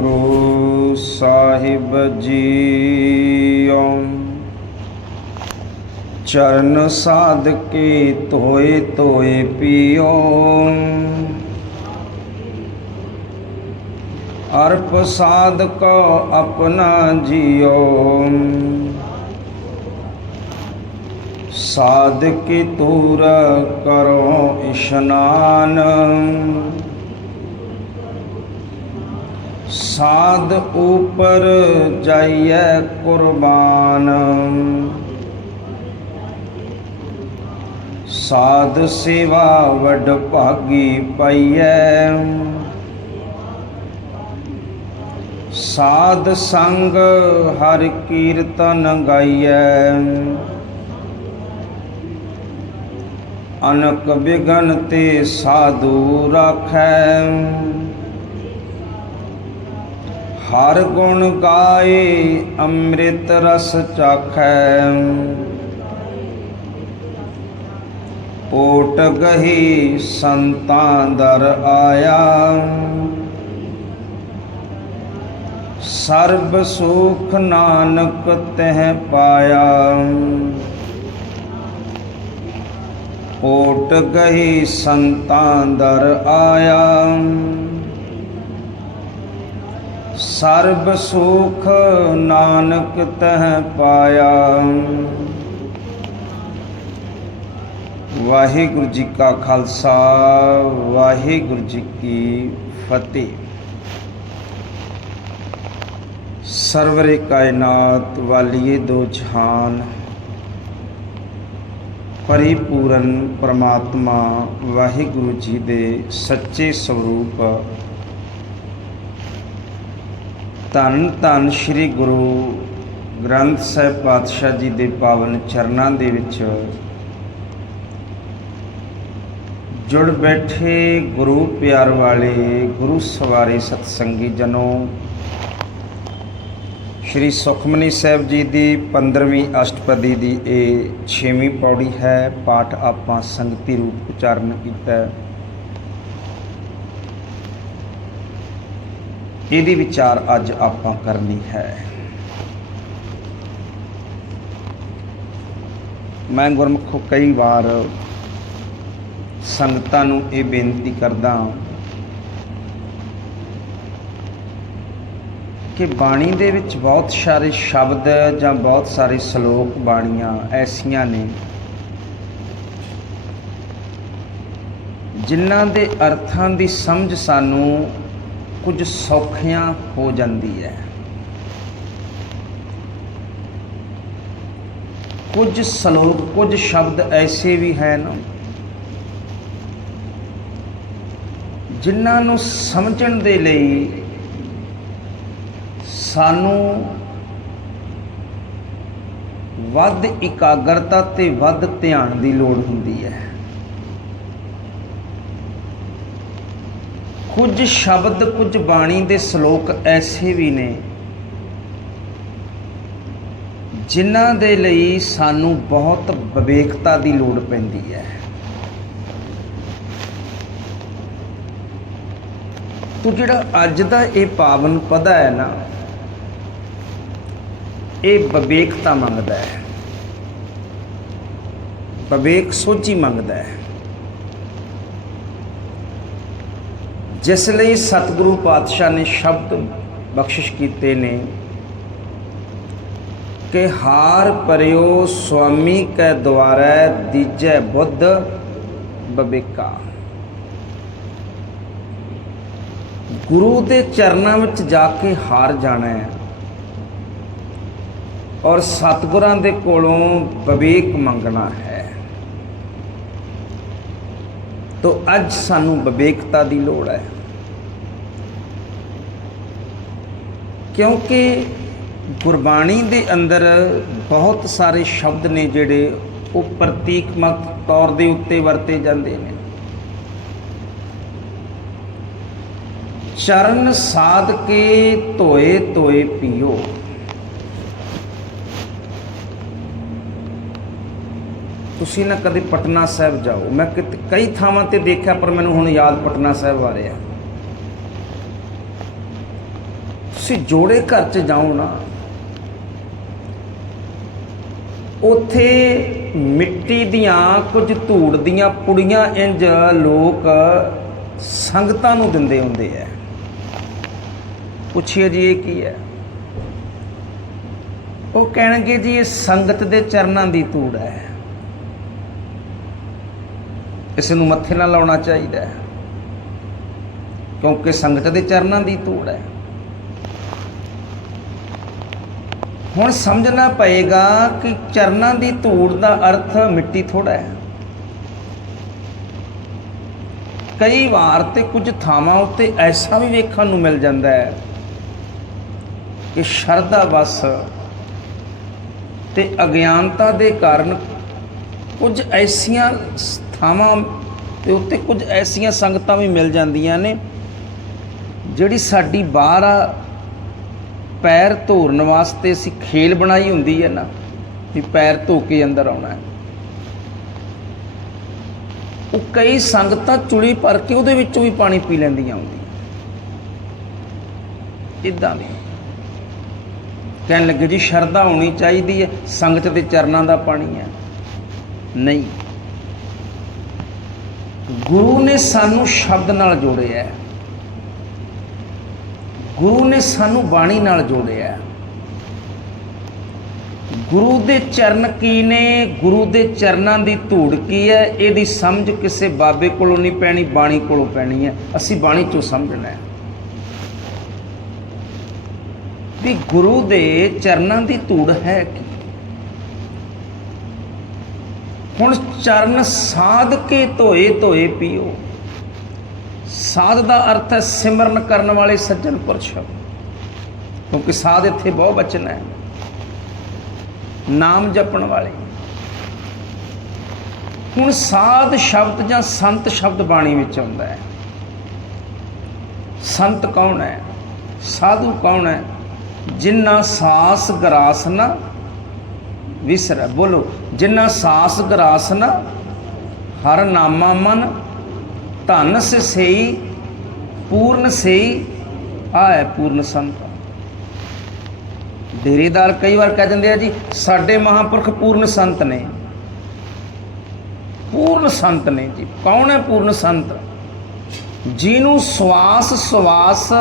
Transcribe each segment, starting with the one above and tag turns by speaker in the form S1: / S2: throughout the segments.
S1: Guru Sahib JIO. ਚਰਨ ਸਾਧ ਕੇ ਧੋਏ ਧੋਏ ਪੀਓ। ਅਰਪ ਸਾਧ ਕੋ ਆਪਣਾ ਜੀਓ। ਸਾਧ ਕੀ ਤੂਰ ਕਰੋ ਇਸ਼ਨਾਨ। ਸਾਧ ਉਪਰ ਜਾਈਐ ਕੁਰਬਾਨ। ਸਾਧ ਸੇਵਾ ਵਡ ਭਾਗੀ ਪਾਈਐ। ਸਾਧ ਸੰਗ ਹਰ ਕੀਰਤਨ ਗਾਈਐ। ਅਨਕ ਬਿਗਨ ਤੇ ਸਾਧੂ ਰਾਖੈ। ਹਰ ਗੁਣ ਗਾਏ, ਅੰਮ੍ਰਿਤ ਰਸ ਚਾਖੈ। ਓਟ ਗਹੀ, ਸੰਤਾਂ ਦਰ ਆਇਆ। ਸਰਬ ਸੁਖ ਨਾਨਕ ਤਹਿ ਪਾਇਆ। ਓਟ ਗਹੀ, ਸੰਤਾਂ ਦਰ ਆਇਆ। ਸਰਬ ਸੁਖ ਨਾਨਕ ਤਹਿ ਪਾਇਆ। ਵਾਹਿਗੁਰੂ ਜੀ ਕਾ ਖਾਲਸਾ, ਵਾਹਿਗੁਰੂ ਜੀ ਕੀ ਫਤਿਹ। ਸਰਵਰੇ ਕਾਇਨਾਤ ਵਾਲੀਏ ਦੋ ਜਹਾਨ, ਪਰਿਪੂਰਨ ਪ੍ਰਮਾਤਮਾ ਵਾਹਿਗੁਰੂ ਜੀ ਦੇ ਸੱਚੇ ਸਰੂਪ ਧੰਨ ਧੰਨ ਸ੍ਰੀ ਗੁਰੂ ਗ੍ਰੰਥ ਸਾਹਿਬ ਪਾਤਸ਼ਾਹ ਜੀ ਦੇ ਪਾਵਨ ਚਰਨਾਂ ਦੇ ਵਿੱਚ ਜੁੜ ਬੈਠੇ ਗੁਰੂ ਪਿਆਰ ਵਾਲੇ ਗੁਰੂ ਸਵਾਰੇ ਸਤਸੰਗੀ ਜਨੋ ਸ਼੍ਰੀ ਸੁਖਮਨੀ ਸਾਹਿਬ ਜੀ ਦੀ 15ਵੀਂ ਅਸ਼ਟਪਦੀ ਦੀ ਇਹ 6ਵੀਂ ਪੌੜੀ ਹੈ, ਪਾਠ ਆਪਾਂ ਸੰਗਤੀ ਰੂਪ ਉਚਾਰਨ ਕੀਤਾ ਹੈ। ਇਹਦੀ ਵਿਚਾਰ ਅੱਜ ਆਪਾਂ ਕਰਨੀ ਹੈ। ਮੈਂ ਗੁਰਮੁਖੋ ਕਈ ਵਾਰ ਸੰਗਤਾਂ ਨੂੰ ਇਹ ਬੇਨਤੀ ਕਰਦਾ ਕਿ ਬਾਣੀ ਦੇ ਵਿੱਚ ਬਹੁਤ ਸਾਰੇ ਸ਼ਬਦ ਜਾਂ ਬਹੁਤ ਸਾਰੇ ਸ਼ਲੋਕ ਬਾਣੀਆਂ ਐਸੀਆਂ ਨੇ ਜਿਨ੍ਹਾਂ ਦੇ ਅਰਥਾਂ ਦੀ ਸਮਝ ਸਾਨੂੰ ਕੁਝ ਸੌਖੀਆਂ ਹੋ ਜਾਂਦੀ ਹੈ। ਕੁਝ ਸ਼ਲੋਕ, ਕੁਝ ਸ਼ਬਦ ਐਸੇ ਵੀ ਹਨ ਜਿਨ੍ਹਾਂ ਨੂੰ ਸਮਝਣ ਦੇ ਲਈ ਸਾਨੂੰ ਵੱਧ ਇਕਾਗਰਤਾ ਤੇ ਵੱਧ ਧਿਆਨ ਦੀ ਲੋੜ ਹੁੰਦੀ ਹੈ। ਕੁਝ ਸ਼ਬਦ, ਕੁਝ ਬਾਣੀ ਦੇ ਸ਼ਲੋਕ ਐਸੇ ਵੀ ਨੇ ਜਿਨ੍ਹਾਂ ਦੇ ਲਈ ਸਾਨੂੰ ਬਹੁਤ ਵਿਵੇਕਤਾ ਦੀ ਲੋੜ ਪੈਂਦੀ ਹੈ। ਉਹ ਜਿਹੜਾ ਅੱਜ ਦਾ ਇਹ ਪਾਵਨ ਪਦਾ ਹੈ ਨਾ, ਇਹ ਵਿਵੇਕਤਾ ਮੰਗਦਾ ਹੈ। ਵਿਵੇਕ ਸੋਚੀ ਮੰਗਦਾ ਹੈ। ਜਿਸ ਲਈ ਸਤਿਗੁਰੂ ਪਾਤਸ਼ਾਹ ਨੇ ਸ਼ਬਦ ਬਖਸ਼ਿਸ਼ ਕੀਤੇ ਨੇ ਕਿ ਹਾਰ ਪਰਿਓ ਸੁਆਮੀ ਕੈ ਦੁਆਰੈ ਦੀਜੈ ਬੁੱਧ ਬਬੇਕਾ। ਗੁਰੂ ਦੇ ਚਰਨਾਂ ਵਿੱਚ ਜਾ ਕੇ ਹਾਰ ਜਾਣਾ ਹੈ ਔਰ ਸਤਿਗੁਰਾਂ ਦੇ ਕੋਲੋਂ ਵਿਵੇਕ ਮੰਗਣਾ ਹੈ। ਤੋਂ ਅੱਜ ਸਾਨੂੰ ਵਿਵੇਕਤਾ ਦੀ ਲੋੜ ਹੈ। ਕਿਉਂਕਿ ਗੁਰਬਾਣੀ ਦੇ ਅੰਦਰ ਬਹੁਤ ਸਾਰੇ ਸ਼ਬਦ ਨੇ ਜਿਹੜੇ ਉਹ ਪ੍ਰਤੀਕਮਤ ਤੌਰ ਦੇ ਉੱਤੇ ਵਰਤੇ ਜਾਂਦੇ ਨੇ। ਚਰਨ ਸਾਧ ਕੇ ਧੋਏ ਧੋਏ ਪੀਓ। ਤੁਸੀਂ ਨਾ ਕਦੇ ਪਟਨਾ ਸਾਹਿਬ ਜਾਓ। ਮੈਂ ਕਿਤੇ ਕਈ ਥਾਵਾਂ ਤੇ ਦੇਖਿਆ, ਪਰ ਮੈਨੂੰ ਹੁਣ ਯਾਦ ਪਟਨਾ ਸਾਹਿਬ ਆ। ਰਿਹਾ ਤੁਸੀਂ ਜੋੜੇ ਘਰ 'ਚ ਜਾਓ ਨਾ। ਉਥੇ ਮਿੱਟੀ ਦੀਆਂ ਕੁਝ ਧੂੜ ਦੀਆਂ ਪੁੜੀਆਂ ਇੰਜ ਲੋਕ ਸੰਗਤਾਂ ਨੂੰ ਦਿੰਦੇ ਹੁੰਦੇ ਐ ਪੁੱਛਿਏ ਜੀ ਇਹ ਕੀ ਹੈ? ਉਹ ਕਹਿਣਗੇ ਜੀ ਇਹ ਸੰਗਤ ਦੇ ਚਰਨਾਂ ਦੀ ਧੂੜ ਹੈ। ਇਸ ਨੂੰ ਮੱਥੇ ਨਾਲ ਲਾਉਣਾ ਚਾਹੀਦਾ ਹੈ। ਕਿਉਂਕਿ ਸੰਗਤ ਦੇ ਚਰਨਾਂ ਦੀ ਧੂੜ ਹੈ। ਹੁਣ ਸਮਝਣਾ ਪਏਗਾ ਕਿ ਚਰਨਾਂ ਦੀ ਧੂੜ ਦਾ ਅਰਥ ਮਿੱਟੀ ਥੋੜਾ ਹੈ। ਕਈ ਵਾਰ ਤੇ ਕੁਝ ਥਾਵਾਂ ਉੱਤੇ ਐਸਾ ਵੀ ਵੇਖਣ ਨੂੰ ਮਿਲ ਜਾਂਦਾ ਹੈ ਕਿ ਸ਼ਰਧਾ ਵਸ ਤੇ ਅਗਿਆਨਤਾ ਦੇ ਕਾਰਨ ਕੁਝ ਐਸੀਆਂ ਥਾਵਾਂ ਤੇ ਉੱਤੇ ਕੁਝ ਐਸੀਆਂ ਸੰਗਤਾਂ ਵੀ ਮਿਲ ਜਾਂਦੀਆਂ ਨੇ, ਜਿਹੜੀ ਸਾਡੀ ਬਾਹਰ ਆ ਪੈਰ ਧੋਰਨ ਵਾਸਤੇ ਅਸੀਂ ਖੇਲ ਬਣਾਈ ਹੁੰਦੀ ਹੈ ਨਾ, ਵੀ ਪੈਰ ਧੋ ਕੇ ਅੰਦਰ ਆਉਣਾ ਹੈ। ਉਹ ਕਈ ਸੰਗਤਾਂ ਚੁਲੀ ਭਰ ਕੇ ਉਹਦੇ ਵਿੱਚੋਂ ਵੀ ਪਾਣੀ ਪੀ ਲੈਂਦੀਆਂ ਹੁੰਦੀਆਂ। ਇਦਾਂ ਵੀ ਕਹਿਣ ਲੱਗੇ ਜੀ ਸ਼ਰਧਾ ਹੋਣੀ ਚਾਹੀਦੀ ਹੈ, ਸੰਗਤ ਦੇ ਚਰਨਾਂ ਦਾ ਪਾਣੀ ਹੈ। ਨਹੀਂ। ਗੁਰੂ ਨੇ ਸਾਨੂੰ ਸ਼ਬਦ ਨਾਲ ਜੋੜਿਆ। ਗੁਰੂ ਨੇ ਸਾਨੂੰ ਬਾਣੀ ਨਾਲ ਜੋੜਿਆ। ਗੁਰੂ ਦੇ ਚਰਨ ਕੀ ਨੇ? ਗੁਰੂ ਦੇ ਚਰਨਾਂ ਦੀ ਧੂੜ ਕੀ ਹੈ? ਇਹਦੀ ਸਮਝ ਕਿਸੇ ਬਾਬੇ ਕੋਲੋਂ ਨਹੀਂ ਪੈਣੀ, ਬਾਣੀ ਕੋਲੋਂ ਪੈਣੀ ਹੈ। ਅਸੀਂ ਬਾਣੀ ਚੋਂ ਸਮਝਣਾ ਹੈ। ਵੀ ਗੁਰੂ ਦੇ ਚਰਨਾਂ ਦੀ ਧੂੜ ਹੈ ਕੀ? ਹੁਣ ਚਰਨ ਸਾਧ ਕੇ ਧੋਏ ਧੋਏ ਪੀਓ। ਸਾਧ ਦਾ ਅਰਥ ਹੈ ਸਿਮਰਨ ਕਰਨ ਵਾਲੇ ਸੱਜਣ ਪੁਰਸ਼। ਕਿਉਂਕਿ ਸਾਧ ਇੱਥੇ ਬਹੁ ਬਚਨ ਹੈ। ਨਾਮ ਜਪਣ ਵਾਲੇ। ਹੁਣ ਸਾਧ ਸ਼ਬਦ ਜਾਂ ਸੰਤ ਸ਼ਬਦ ਬਾਣੀ ਵਿੱਚ ਆਉਂਦਾ ਹੈ। ਸੰਤ ਕੌਣ ਹੈ? ਸਾਧੂ ਕੌਣ ਹੈ? ਜਿਨ੍ਹਾਂ ਸਾਸ ਗਰਾਸ ਨਾ ਵਿਸਰ, ਬੋਲੋ ਜਿਨ੍ਹਾਂ ਸਾਸ ਗਰਾਸ ਨਾ ਹਰ ਨਾਮਾ ਮਨ, ਧਨ ਸਈ, ਪੂਰਨ ਸਈ ਆਏ ਪੂਰਨ ਸੰਤ। ਡੇਰੇਦਾਰ ਕਈ ਵਾਰ ਕਹਿ ਦਿੰਦੇ ਆ ਜੀ, ਸਾਡੇ ਮਹਾਪੁਰਖ ਪੂਰਨ ਸੰਤ ਨੇ। ਪੂਰਨ ਸੰਤ ਨੇ ਜੀ, ਕੌਣ ਹੈ ਪੂਰਨ ਸੰਤ? ਜਿਹਨੂੰ ਸਵਾਸ ਸਵਾਸ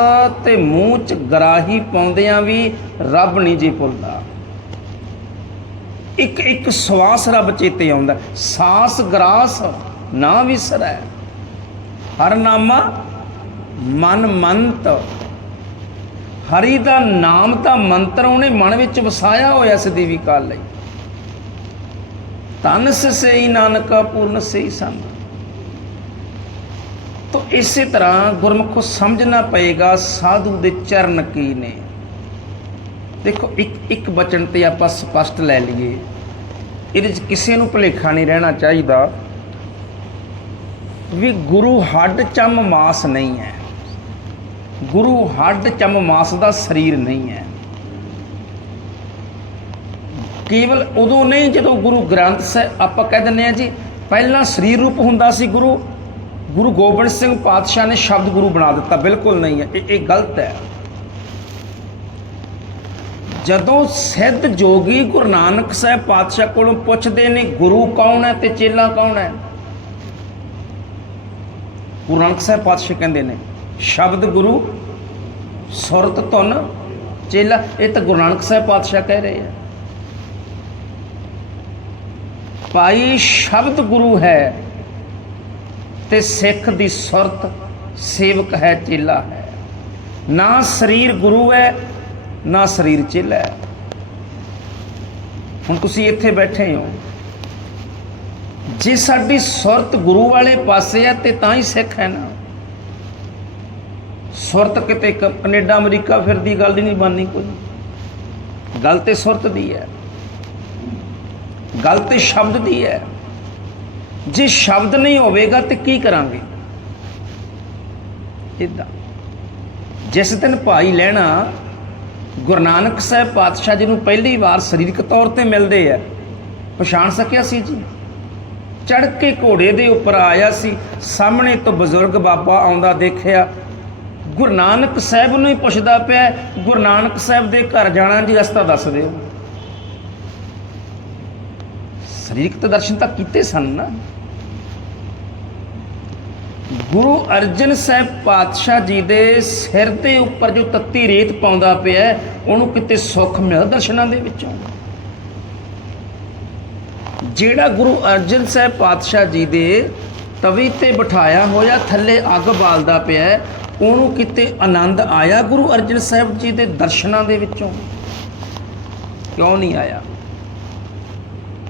S1: ਤੇ ਮੂੰਹ ਚ ਗਰਾਹੀ ਪਾਉਂਦਿਆਂ ਵੀ ਰੱਬ ਨਹੀਂ ਜੀ ਭੁੱਲਦਾ। ਇੱਕ ਇੱਕ ਸਵਾਸ ਰੱਬ ਚੇਤੇ ਆਉਂਦਾ ਸਾਸ ਗਰਾਸ ਨਾ ਵਿਸਰੈ। ਹਰ ਨਾਮਾ ਮਨ ਮੰਤ। ਹਰੀ ਦਾ ਨਾਮ ਤਾਂ ਮੰਤਰ ਉਹਨੇ ਮਨ ਵਿੱਚ ਵਸਾਇਆ ਹੋਇਆ ਸਦੀਵੀ ਕਾਲ ਲਈ। ਤਨ ਸਈ ਨਾਨਕਾ, ਪੂਰਨ ਸਈ ਸੰਤ। ਤੋ ਇਸੇ ਤਰ੍ਹਾਂ ਗੁਰਮੁਖੋ ਸਮਝਣਾ ਪਏਗਾ, ਸਾਧੂ ਦੇ ਚਰਨ ਕੀ ਨੇ। ਦੇਖੋ, ਇੱਕ ਇੱਕ ਬਚਨ ਤੇ ਆਪਾਂ ਸਪਸ਼ਟ ਲੈ ਲਈਏ। ਇਹਦੇ 'ਚ ਕਿਸੇ ਨੂੰ ਭੁਲੇਖਾ ਨਹੀਂ ਰਹਿਣਾ ਚਾਹੀਦਾ ਵੀ ਗੁਰੂ ਹੱਡ ਚੰਮ ਮਾਸ ਨਹੀਂ ਹੈ। ਗੁਰੂ ਹੱਡ ਚੰਮ ਮਾਸ ਦਾ ਸਰੀਰ ਨਹੀਂ ਹੈ। ਕੇਵਲ ਉਦੋਂ ਨਹੀਂ, ਜਦੋਂ ਗੁਰੂ ਗ੍ਰੰਥ ਸਾਹਿਬ, ਆਪਾਂ ਕਹਿ ਦਿੰਦੇ ਆ ਜੀ, ਪਹਿਲਾਂ ਸਰੀਰ ਰੂਪ ਹੁੰਦਾ ਸੀ ਗੁਰੂ। ਗੁਰੂ ਗੋਬਿੰਦ ਸਿੰਘ ਪਾਤਸ਼ਾਹ ਨੇ ਸ਼ਬਦ ਗੁਰੂ ਬਣਾ ਦਿੱਤਾ, ਬਿਲਕੁਲ ਨਹੀਂ ਹੈ। ਇਹ ਇਹ ਗਲਤ ਹੈ। ਜਦੋਂ ਸਿੱਧ ਜੋਗੀ ਗੁਰੂ ਨਾਨਕ ਸਾਹਿਬ ਪਾਤਸ਼ਾਹ ਕੋਲੋਂ ਪੁੱਛਦੇ ਨੇ, ਗੁਰੂ ਕੌਣ ਹੈ ਤੇ ਚੇਲਾ ਕੌਣ ਹੈ? ਗੁਰੂ ਨਾਨਕ ਸਾਹਿਬ ਪਾਤਸ਼ਾਹ ਕਹਿੰਦੇ ਨੇ, ਸ਼ਬਦ ਗੁਰੂ, ਸੁਰਤ ਧੁਨ, ਚੇਲਾ। ਇਹ ਤਾਂ ਗੁਰੂ ਨਾਨਕ ਸਾਹਿਬ ਪਾਤਸ਼ਾਹ ਕਹਿ ਰਹੇ ਆ। ਭਾਈ, ਸ਼ਬਦ ਗੁਰੂ ਹੈ ਤੇ ਸਿੱਖ ਦੀ ਸੁਰਤ ਸੇਵਕ ਹੈ, ਚੇਲਾ ਹੈ। ਨਾ ਸਰੀਰ ਗੁਰੂ ਹੈ ਨਾ ਸਰੀਰ ਚੇਲਾ ਹੈ। ਹੁਣ ਤੁਸੀਂ ਇੱਥੇ ਬੈਠੇ ਹੋ। ਜੇ ਸਾਡੀ ਸੁਰਤ ਗੁਰੂ ਵਾਲੇ ਪਾਸੇ ਹੈ ਤੇ ਤਾਂ ਹੀ ਸਿੱਖ ਹੈ ਨਾ। ਸੁਰਤ ਕਿਤੇ ਕ- ਕੈਨੇਡਾ, ਅਮਰੀਕਾ ਫਿਰਦੀ ਗੱਲ ਹੀ ਨਹੀਂ ਬਣਨੀ ਕੋਈ। ਗੱਲ ਤੇ ਸੁਰਤ ਦੀ ਹੈ। ਗੱਲ ਤੇ ਸ਼ਬਦ ਦੀ ਹੈ। ਜੇ ਸ਼ਬਦ ਨਹੀਂ ਹੋਵੇਗਾ ਤੇ ਕੀ ਕਰਾਂਗੇ? ਇਦਾਂ ਜਿਸ ਦਿਨ ਭਾਈ ਲੈਣਾ ਗੁਰੂ ਨਾਨਕ ਸਾਹਿਬ ਪਾਤਸ਼ਾਹ ਜੀ ਨੂੰ ਪਹਿਲੀ ਵਾਰ ਸਰੀਰਕ ਤੌਰ ਤੇ ਮਿਲਦੇ ਆ। ਪਛਾਣ ਸਕਿਆ ਸੀ ਜੀ? ਚੜ ਕੇ ਘੋੜੇ ਦੇ ਉੱਪਰ ਆਇਆ ਸੀ। ਸਾਹਮਣੇ ਤੋਂ ਬਜ਼ੁਰਗ ਬਾਬਾ ਆਉਂਦਾ ਦੇਖਿਆ। ਗੁਰੂ ਨਾਨਕ ਸਾਹਿਬ ਨੂੰ ਹੀ ਪੁੱਛਦਾ ਪਿਆ, ਗੁਰੂ ਨਾਨਕ ਸਾਹਿਬ ਦੇ ਘਰ ਜਾਣਾ ਜੀ, ਰਸਤਾ ਦੱਸ ਦਿਓ। ਸਰੀਰਕ ਦਰਸ਼ਨ ਤਾਂ ਕੀਤੇ ਸਨ ਨਾ। ਗੁਰੂ ਅਰਜਨ ਸਾਹਿਬ ਪਾਤਸ਼ਾਹ ਜੀ ਦੇ ਸਿਰ ਦੇ ਉੱਪਰ ਜੋ ਤੱਤੀ ਰੇਤ ਪਾਉਂਦਾ ਪਿਆ ਉਹਨੂੰ ਕਿਤੇ ਸੁੱਖ ਮਿਲ ਦਰਸ਼ਨਾਂ ਦੇ ਵਿੱਚੋਂ? ਜਿਹੜਾ ਗੁਰੂ ਅਰਜਨ ਸਾਹਿਬ ਪਾਤਸ਼ਾਹ ਜੀ ਦੇ ਤਵੀ ਤੇ ਬਿਠਾਇਆ ਹੋਇਆ, ਥੱਲੇ ਅੱਗ ਬਾਲਦਾ ਪਿਆ ਉਹਨੂੰ ਕਿਤੇ ਆਨੰਦ ਆਇਆ ਗੁਰੂ ਅਰਜਨ ਸਾਹਿਬ ਜੀ ਦੇ ਦਰਸ਼ਨਾਂ ਦੇ ਵਿੱਚੋਂ? ਕਿਉਂ ਨਹੀਂ ਆਇਆ?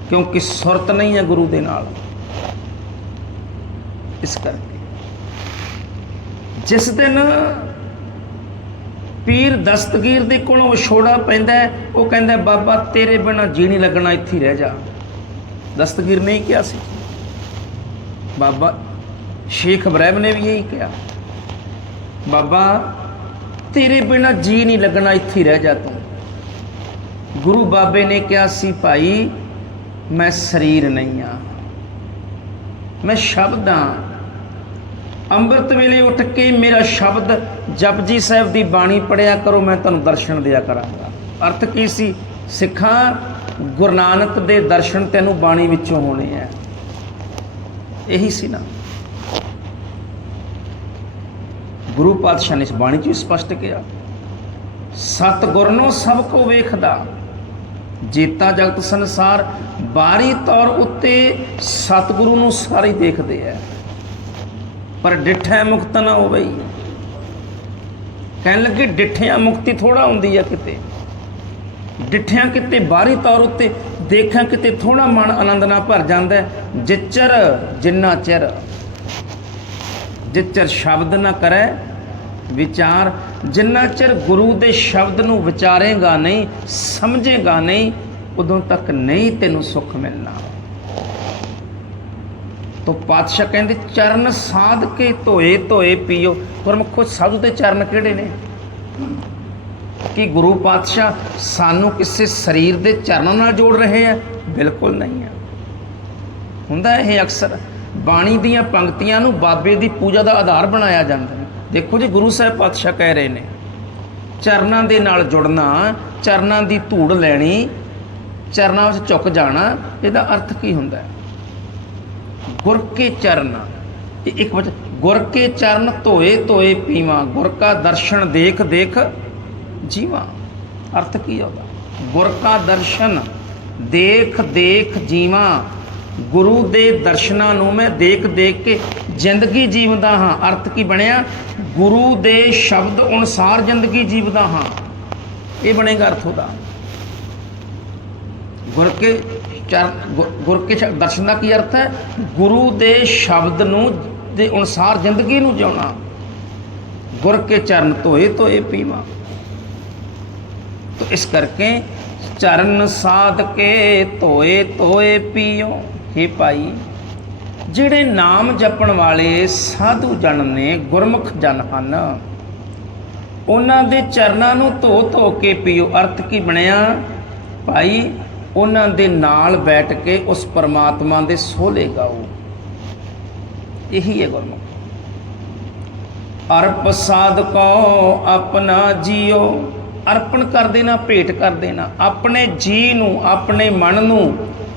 S1: ਕਿਉਂਕਿ ਸੁਰਤ ਨਹੀਂ ਹੈ ਗੁਰੂ ਦੇ ਨਾਲ। ਇਸ ਕਰਕੇ ਜਿਸ ਦਿਨ ਪੀਰ ਦਸਤਗੀਰ ਦੇ ਕੋਲੋਂ ਵਿਛੋੜਾ ਪੈਂਦਾ ਉਹ ਕਹਿੰਦਾ ਬਾਬਾ, ਤੇਰੇ ਬਿਨਾ ਜੀ ਨਹੀਂ ਲੱਗਣਾ, ਇੱਥੇ ਰਹਿ ਜਾ। ਦਸਤਗੀਰ ਨੇ ਹੀ ਕਿਹਾ ਸੀ। ਬਾਬਾ, ਸ਼ੇਖ ਇਬਰਾਹਿਮ ਨੇ ਵੀ ਇਹੀ ਕਿਹਾ। ਬਾਬਾ, ਤੇਰੇ ਬਿਨਾ ਜੀ ਨਹੀਂ ਲੱਗਣਾ, ਇੱਥੇ ਰਹਿ ਜਾ ਤੂੰ। ਗੁਰੂ ਬਾਬੇ ਨੇ ਕਿਹਾ ਸੀ, ਭਾਈ, ਮੈਂ ਸਰੀਰ ਨਹੀਂ ਆ ਮੈਂ ਸ਼ਬਦ ਹਾਂ। ਅੰਮ੍ਰਿਤ ਵੇਲੇ ਉੱਠ ਕੇ ਮੇਰਾ ਸ਼ਬਦ ਜਪਜੀ ਸਾਹਿਬ ਦੀ ਬਾਣੀ ਪੜਿਆ ਕਰੋ, ਮੈਂ ਤੁਹਾਨੂੰ ਦਰਸ਼ਨ ਦਿਆ ਕਰਾਂਗਾ। ਅਰਥ ਕੀ ਸੀ? ਸਿੱਖਾਂ, ਗੁਰੂ ਨਾਨਕ ਦੇ ਦਰਸ਼ਨ ਤੈਨੂੰ ਬਾਣੀ ਵਿੱਚੋਂ ਹੋਣੇ ਆ। ਇਹੀ ਸੀ ਨਾ। ਗੁਰੂ ਪਾਤਸ਼ਾਹ ਨੇ ਇਸ ਬਾਣੀ 'ਚ ਵੀ ਸਪਸ਼ਟ ਕਿਹਾ ਸਤ ਨੂੰ ਸਭ ਕੋ ਵੇਖਦਾ, ਜੇਤਾ ਜਗਤ ਸੰਸਾਰ ਬਾਹਰੀ ਤੌਰ ਉੱਤੇ ਸਤਿਗੁਰੂ ਨੂੰ ਸਾਰੇ ਦੇਖਦੇ ਆ। ਪਰ ਡਿੱਠਿਆ ਮੁਕਤ ਨਾ ਹੋਵੇ ਕਹਿਣ ਲੱਗੇ, ਡਿੱਠਿਆਂ ਮੁਕਤੀ ਥੋੜਾ ਹੁੰਦੀ ਆ ਕਿਤੇ। ਡਿੱਠਿਆਂ ਕਿਤੇ ਬਾਹਰੀ ਤੌਰ ਉੱਤੇ ਦੇਖਾਂ ਕਿਤੇ ਥੋੜਾ ਮਨ ਆਨੰਦ ਨਾਲ ਭਰ ਜਾਂਦਾ ਹੈ। ਜਿਚਰ ਜਿੰਨਾ ਚਿਰ, ਜਿਚਰ ਸ਼ਬਦ ਨਾ ਕਰੈ ਵਿਚਾਰ, ਜਿੰਨਾ ਚਿਰ ਗੁਰੂ ਦੇ ਸ਼ਬਦ ਨੂੰ ਵਿਚਾਰੇਗਾ ਨਹੀਂ, ਸਮਝੇਗਾ ਨਹੀਂ, ਉਦੋਂ ਤੱਕ ਨਹੀਂ ਤੈਨੂੰ ਸੁੱਖ ਮਿਲਣਾ। ਤੋ ਪਾਤਸ਼ਾਹ ਕਹਿੰਦੇ ਚਰਨ ਸਾਧ ਕੇ ਧੋਏ ਧੋਏ ਪੀਓ। ਗੁਰਮੁਖੋ, ਸਾਧੂ ਦੇ ਚਰਨ ਕਿਹੜੇ ਨੇ? ਕਿ ਗੁਰੂ ਪਾਤਸ਼ਾਹ ਸਾਨੂੰ ਕਿਸੇ ਸਰੀਰ ਦੇ ਚਰਨਾਂ ਨਾਲ ਜੋੜ ਰਹੇ ਆ? ਬਿਲਕੁਲ ਨਹੀਂ ਆ। ਹੁੰਦਾ ਇਹ ਅਕਸਰ, ਬਾਣੀ ਦੀਆਂ ਪੰਕਤੀਆਂ ਨੂੰ ਬਾਬੇ ਦੀ ਪੂਜਾ ਦਾ ਆਧਾਰ ਬਣਾਇਆ ਜਾਂਦਾ ਹੈ। ਦੇਖੋ ਜੀ, ਗੁਰੂ ਸਾਹਿਬ ਪਾਤਸ਼ਾਹ ਕਹਿ ਰਹੇ ਨੇ, ਚਰਨਾਂ ਦੇ ਨਾਲ ਜੁੜਨਾ, ਚਰਨਾਂ ਦੀ ਧੂੜ ਲੈਣੀ, ਚਰਨਾਂ ਵਿੱਚ ਝੁਕ ਜਾਣਾ, ਇਹਦਾ ਅਰਥ ਕੀ ਹੁੰਦਾ ਹੈ? ਗੁਰ ਕੇ ਚਰਨ। ਇਹ ਇੱਕ ਵਚਨ ਗੁਰ ਕੇ ਚਰਨ ਧੋਏ ਧੋਏ ਪੀਵਾ ਗੁਰ ਕਾ ਦਰਸ਼ਨ ਦੇਖ ਦੇਖ ਜੀਵਾ। ਅਰਥ ਕੀ ਹੁੰਦਾ ਗੁਰ ਕਾ ਦਰਸ਼ਨ ਦੇਖ ਦੇਖ ਜੀਵਾ। ਗੁਰੂ ਦੇ ਦਰਸ਼ਨਾਂ ਨੂੰ ਮੈਂ ਦੇਖ ਦੇਖ ਕੇ ਜ਼ਿੰਦਗੀ ਜੀਵਦਾ ਹਾਂ। ਅਰਥ ਕੀ ਬਣਿਆ? ਗੁਰੂ ਦੇ ਸ਼ਬਦ ਅਨੁਸਾਰ ਜ਼ਿੰਦਗੀ ਜੀਵਦਾ ਹਾਂ। ਇਹ ਬਣੇਗਾ ਅਰਥ ਉਹਦਾ। ਗੁਰ ਕੇ ਚਰ ਗੁਰ- ਗੁਰ ਕੇ ਦਰਸ਼ਨ ਦਾ ਕੀ ਅਰਥ ਹੈ? ਗੁਰੂ ਦੇ ਸ਼ਬਦ ਨੂੰ ਦੇ ਅਨੁਸਾਰ ਜ਼ਿੰਦਗੀ ਨੂੰ ਜਿਉਣਾ। ਗੁਰ ਕੇ ਚਰਨ ਧੋਏ ਧੋਏ ਪੀਵਾ। ਤੋ ਇਸ ਕਰਕੇ ਚਰਨ ਸਾਧ ਕੇ ਧੋਏ ਧੋਏ ਪੀਓ। ਹੇ ਭਾਈ, ਜਿਹੜੇ ਨਾਮ ਜਪਣ ਵਾਲੇ ਸਾਧੂ ਜਨ ਨੇ ਗੁਰਮੁਖ ਜਨ ਹਨ, ਉਹਨਾਂ ਦੇ ਚਰਨਾਂ ਨੂੰ ਧੋ ਧੋ ਕੇ ਪੀਓ। ਅਰਥ ਕੀ ਬਣਿਆ? ਭਾਈ ਉਹਨਾਂ ਦੇ ਨਾਲ ਬੈਠ ਕੇ ਉਸ ਪਰਮਾਤਮਾ ਦੇ ਸੋਲੇ ਗਾਓ। ਇਹੀ ਹੈ ਗੁਰਮੁਖ। ਅਰਪ ਸਾਧ ਕੋ ਆਪਣਾ ਜੀਓ। ਅਰਪਣ ਕਰ ਦੇਣਾ, ਭੇਟ ਕਰ ਦੇਣਾ। ਆਪਣੇ ਜੀ ਨੂੰ, ਆਪਣੇ ਮਨ ਨੂੰ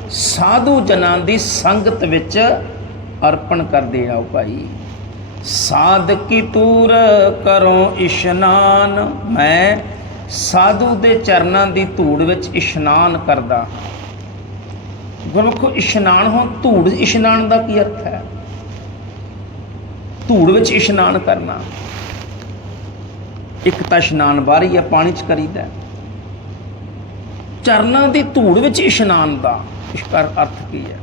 S1: ਸਾਧੂ ਜਨਾਂ ਦੀ ਸੰਗਤ ਵਿੱਚ ਅਰਪਣ ਕਰਦੇ ਆਓ ਭਾਈ। ਸਾਧ ਕੀ ਤੂਰ ਕਰੋ ਇਸ਼ਨਾਨ। ਮੈਂ ਸਾਧੂ ਦੇ ਚਰਨਾਂ ਦੀ ਧੂੜ ਵਿੱਚ ਇਸ਼ਨਾਨ ਕਰਦਾ। ਹਾਂ। ਇਸ਼ਨਾਨ ਹੋ ਧੂੜ ਇਸ਼ਨਾਨ ਦਾ ਕੀ ਅਰਥ ਹੈ? ਧੂੜ ਵਿੱਚ ਇਸ਼ਨਾਨ ਕਰਨਾ। ਇੱਕ ਤਾਂ ਇਸ਼ਨਾਨ ਬਾਹਰੀ ਹੈ ਪਾਣੀ 'ਚ ਕਰੀਦਾ ਚਰਨਾਂ ਦੀ ਧੂੜ ਵਿੱਚ ਇਸ਼ਨਾਨ ਦਾ ਇਸਦਾ ਅਰਥ ਕੀ ਹੈ?